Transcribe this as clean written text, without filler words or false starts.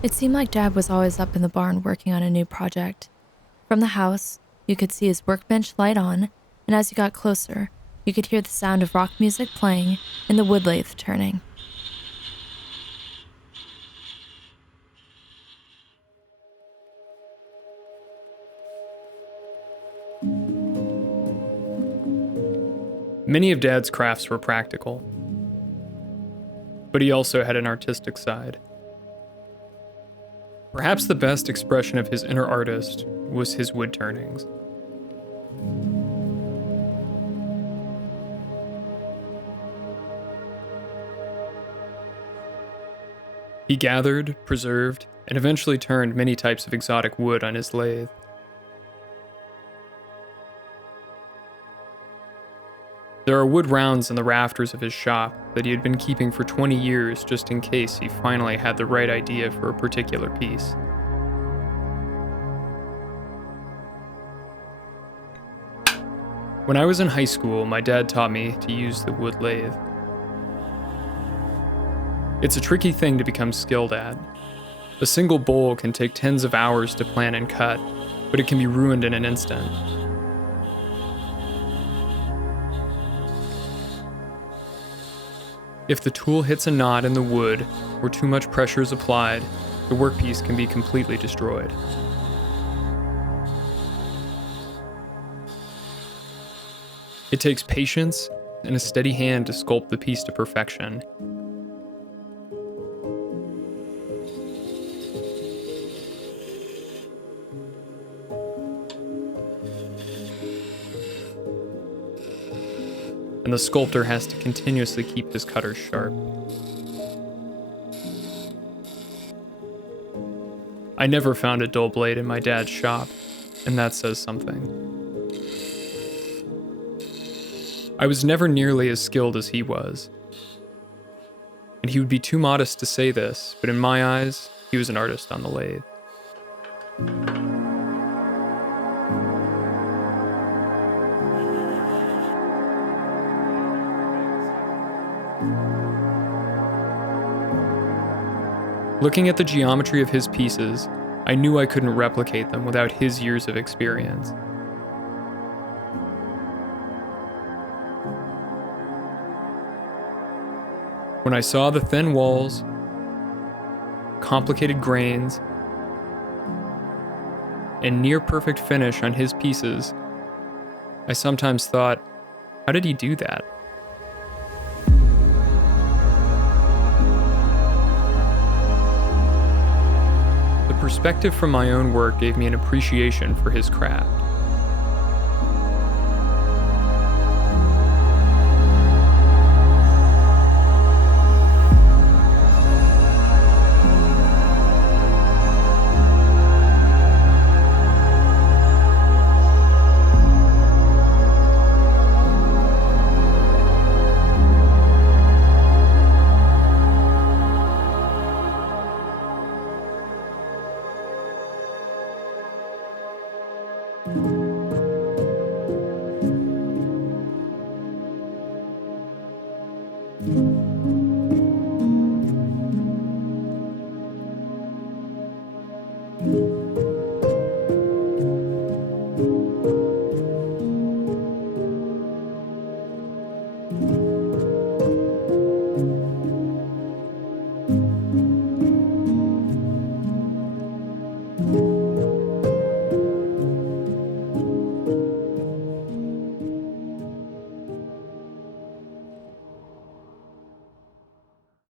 It seemed like Dad was always up in the barn working on a new project. From the house, you could see his workbench light on, and as you got closer, you could hear the sound of rock music playing and the wood lathe turning. Many of Dad's crafts were practical, but he also had an artistic side. Perhaps the best expression of his inner artist was his wood turnings. He gathered, preserved, and eventually turned many types of exotic wood on his lathe. There are wood rounds in the rafters of his shop that he had been keeping for 20 years just in case he finally had the right idea for a particular piece. When I was in high school, my dad taught me to use the wood lathe. It's a tricky thing to become skilled at. A single bowl can take tens of hours to plan and cut, but it can be ruined in an instant. If the tool hits a knot in the wood or too much pressure is applied, the workpiece can be completely destroyed. It takes patience and a steady hand to sculpt the piece to perfection. And the sculptor has to continuously keep his cutters sharp. I never found a dull blade in my dad's shop, and that says something. I was never nearly as skilled as he was. And he would be too modest to say this, but in my eyes, he was an artist on the lathe. Looking at the geometry of his pieces, I knew I couldn't replicate them without his years of experience. When I saw the thin walls, complicated grains, and near perfect finish on his pieces, I sometimes thought, how did he do that? The perspective from my own work gave me an appreciation for his craft.